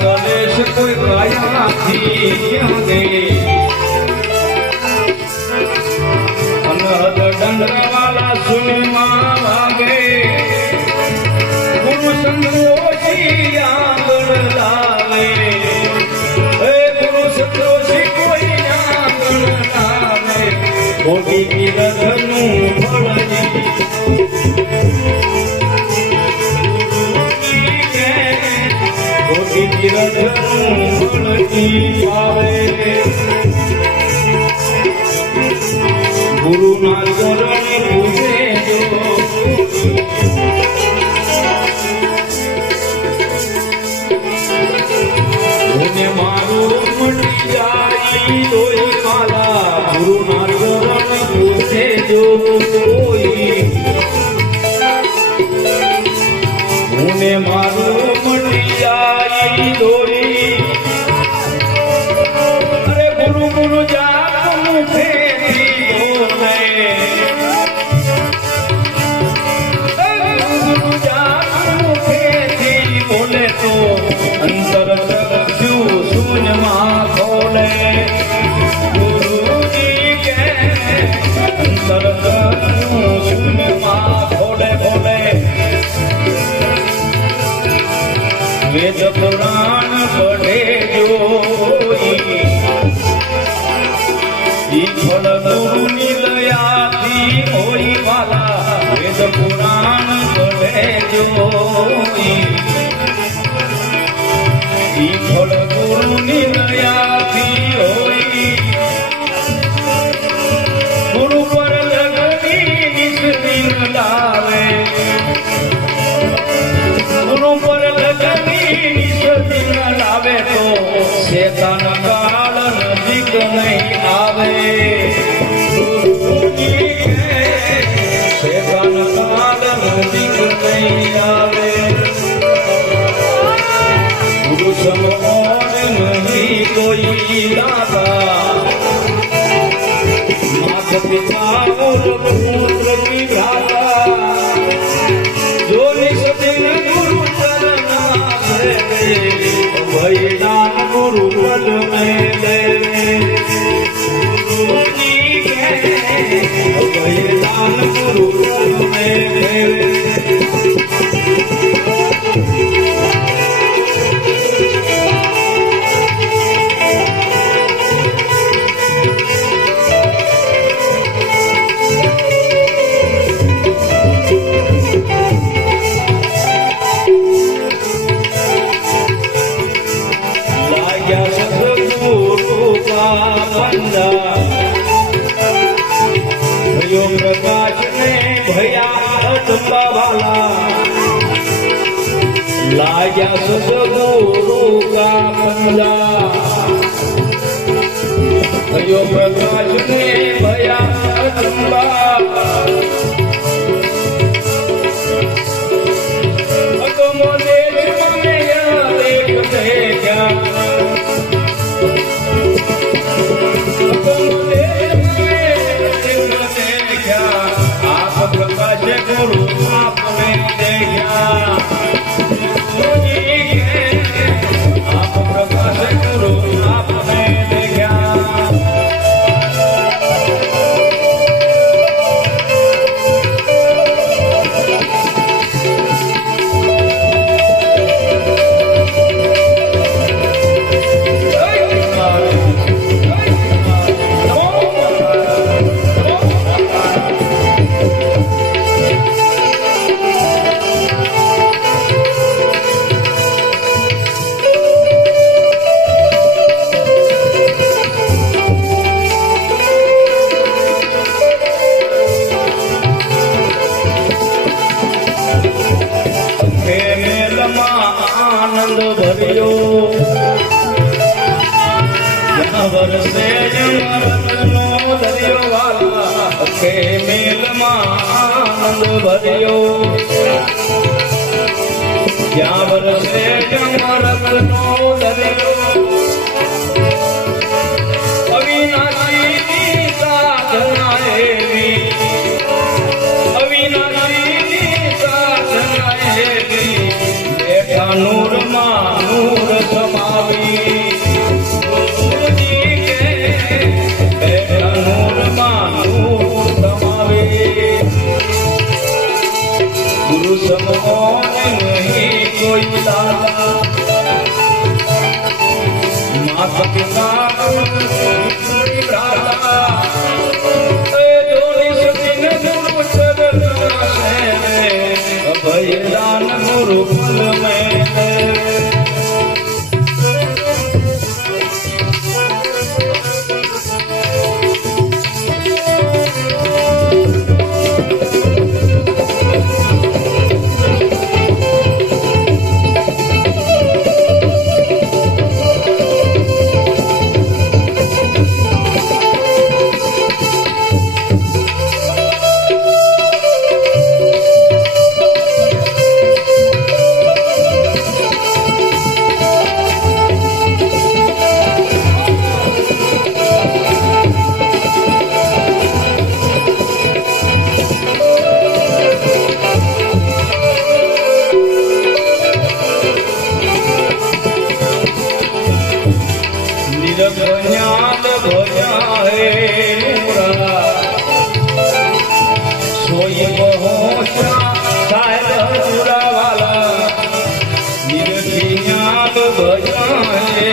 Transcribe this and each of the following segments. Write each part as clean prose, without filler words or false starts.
કલેશ કોઈ કાયાથી ક્યાં ગઈ અનહદ દંડવાલા સુનમાં વાગે ગુરુ સંતોષી આગળ લાવે હે ગુરુ સંતોષી કોઈ આગળ લાવે ભોગી ગીરધનું ફળજી ગુરુ ના ચરણે પૂજે જો મારું મટી જાય તોય માલા ગુરુ ના ચરણે પૂજે જો કોઈ મને મારું મટી જાય દોરી અરે ગુરુ ગુરુ જાત મુખેથી બોલે ગુરુ જાત મુખેથી બોલે તો અંતર ચક્ષુ શૂન્યમાં ખોલે ગુરુજી કે અંતર ચક્ષુ શૂન્યમાં ખોલે ખોલે વેદ પુરાણ પઢે જોઈ ઈ ફળ ગુરુની દયાથી હોય વાલા વેદ પુરાણ પઢે જોઈ ઈ ફળ ગુરુની દયાથી હોય ગુરુ પર લગની નિસ્તિન લાવે ગુરુ પર લાવે તો શેતાન કાળ નજીક નહીં આવે શેતાન કાળ નજીક નહીં આવે ગુરુ સમોર નહીં કોઈ દાતા માત પિતા ઓર પુત્ર કી ભ્રાતા જો નિષ્ઠિન ગુરુ ચરણા ભયદાન ગુરુ પદ મેં દેવે ભયદાન ગુરુ પદ મેં દેવે प्रकाश ने भया वाला लाया सदगुरु का पंजा भयो प्रकाश ने भया गुरु आपने देखा आप प्रकाश गुरु आपने देखा આનંદ ભર્યો વરસે જમરતનો દરિયો વાલા કે મેલમાં આનંદ ભર્યો જ્યાં વરસે જમરતનો દરિયો અવિનાશીની સાધના એવી અવિનાશીની સાધના એવી બેઠા નૂરમાં નૂર સમા माता पिता भयदान गुरुकुल में भयान भया है सोई बहोशा साहेब जुरा वाला निर्भियान भया है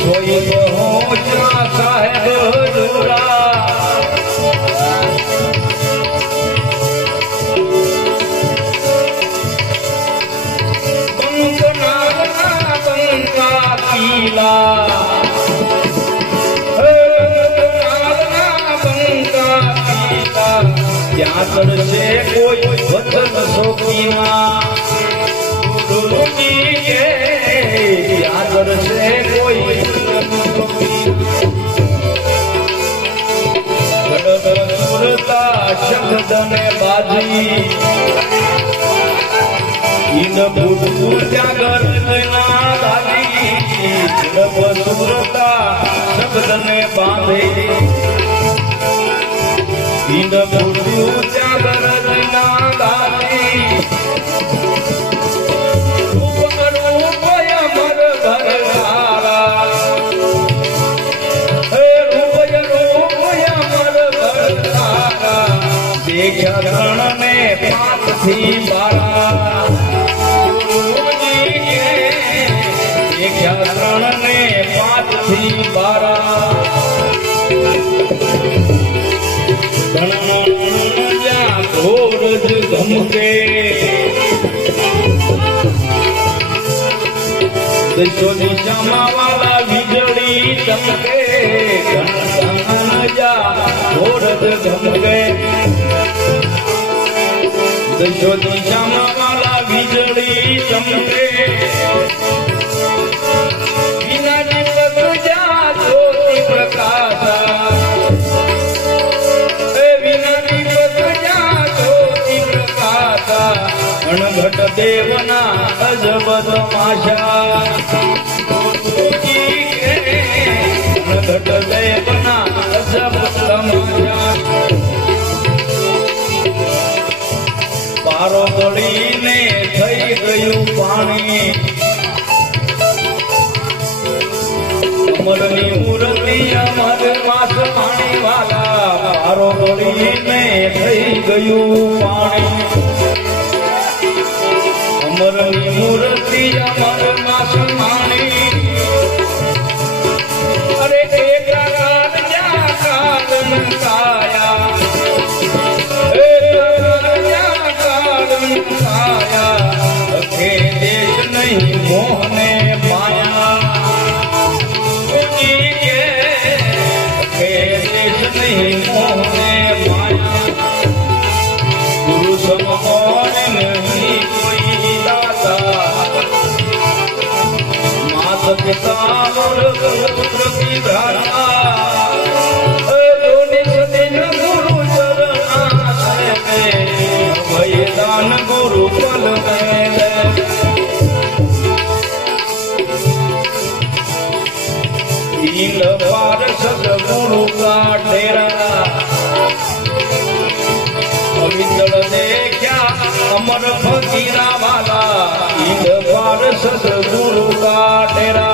सोई बहोशा साहेब जुरा क्या कर से कोई वचन सोकीना गुरुजी के क्या कर से कोई सुरता शब्द ने बाजी इन बुद्धू जागर ना दादी सुरता शब्द ने बांधे इन बुद्धू जागर ना दादी देखा रण में पात थी बारा देखा रण में पात थी बारा घोरज धमके दशो दिशा वाला बिजली चमके जा घोरज धमके दशो दिशा वाला बिजली चमके बिना दीपक जा ज्योति प्रकाशा बिना दीपक जा ज्योति प्रकाशा अणघट देवना अजब तमाशा अणघट देवना अजब तमाशा पारो गळीने થઈ ગયું પાણી અમરની મૂર્તિ અમર માસ પાણી વાલા પારો ગળીને થઈ ગયું પાણી અમરની મૂર્તિ અમર માસ પાણી અરે એકા કાળજા કાળન કાયા देश नहीं मोहने माया देश नहीं मोहने माया गुरु समोहन नहीं कोई दाता मात पिता और पुत्र की धारा गुरु चरण भयदान गुरु पल इन पार सदगुरु का डेरा अविचल देखा अमर फकीरा वाला इन पार सदगुरु का डेरा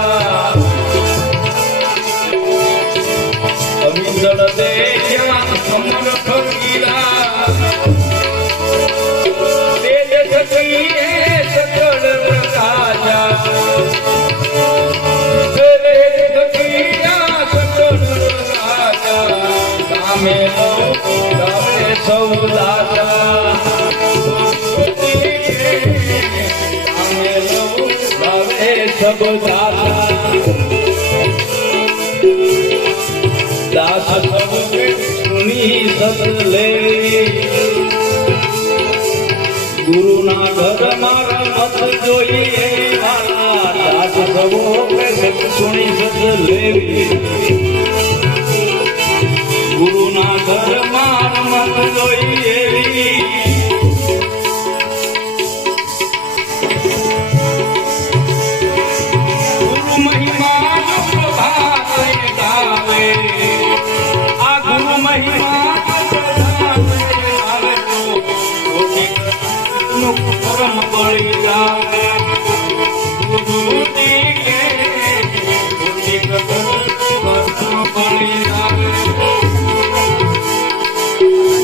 अविचल देखा अमर फकीरा तेज લેવી ગુરુના ધર્માન મન જોઈ એવી ગુરુ મહિમા જો પ્રભાતે ગાવે આ ગુરુ મહિમા જો પ્રભાતે ગાવે તો નું પરમ બળી જાવે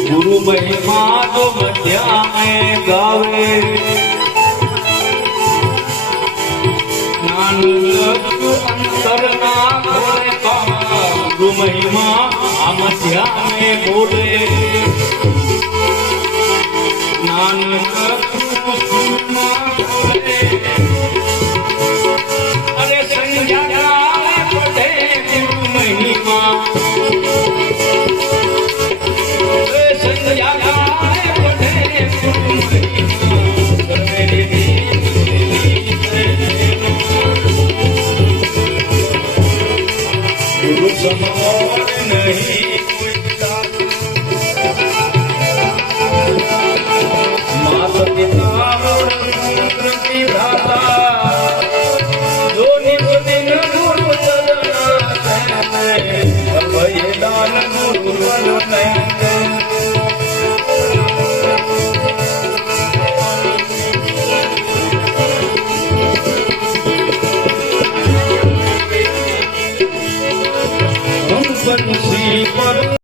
ગુરુ મહિમા તો મધ્યા में ગાવે નાનક અંતર ના ખોલે ગુરુ મહિમા આ મધ્યા में બોલે નાનક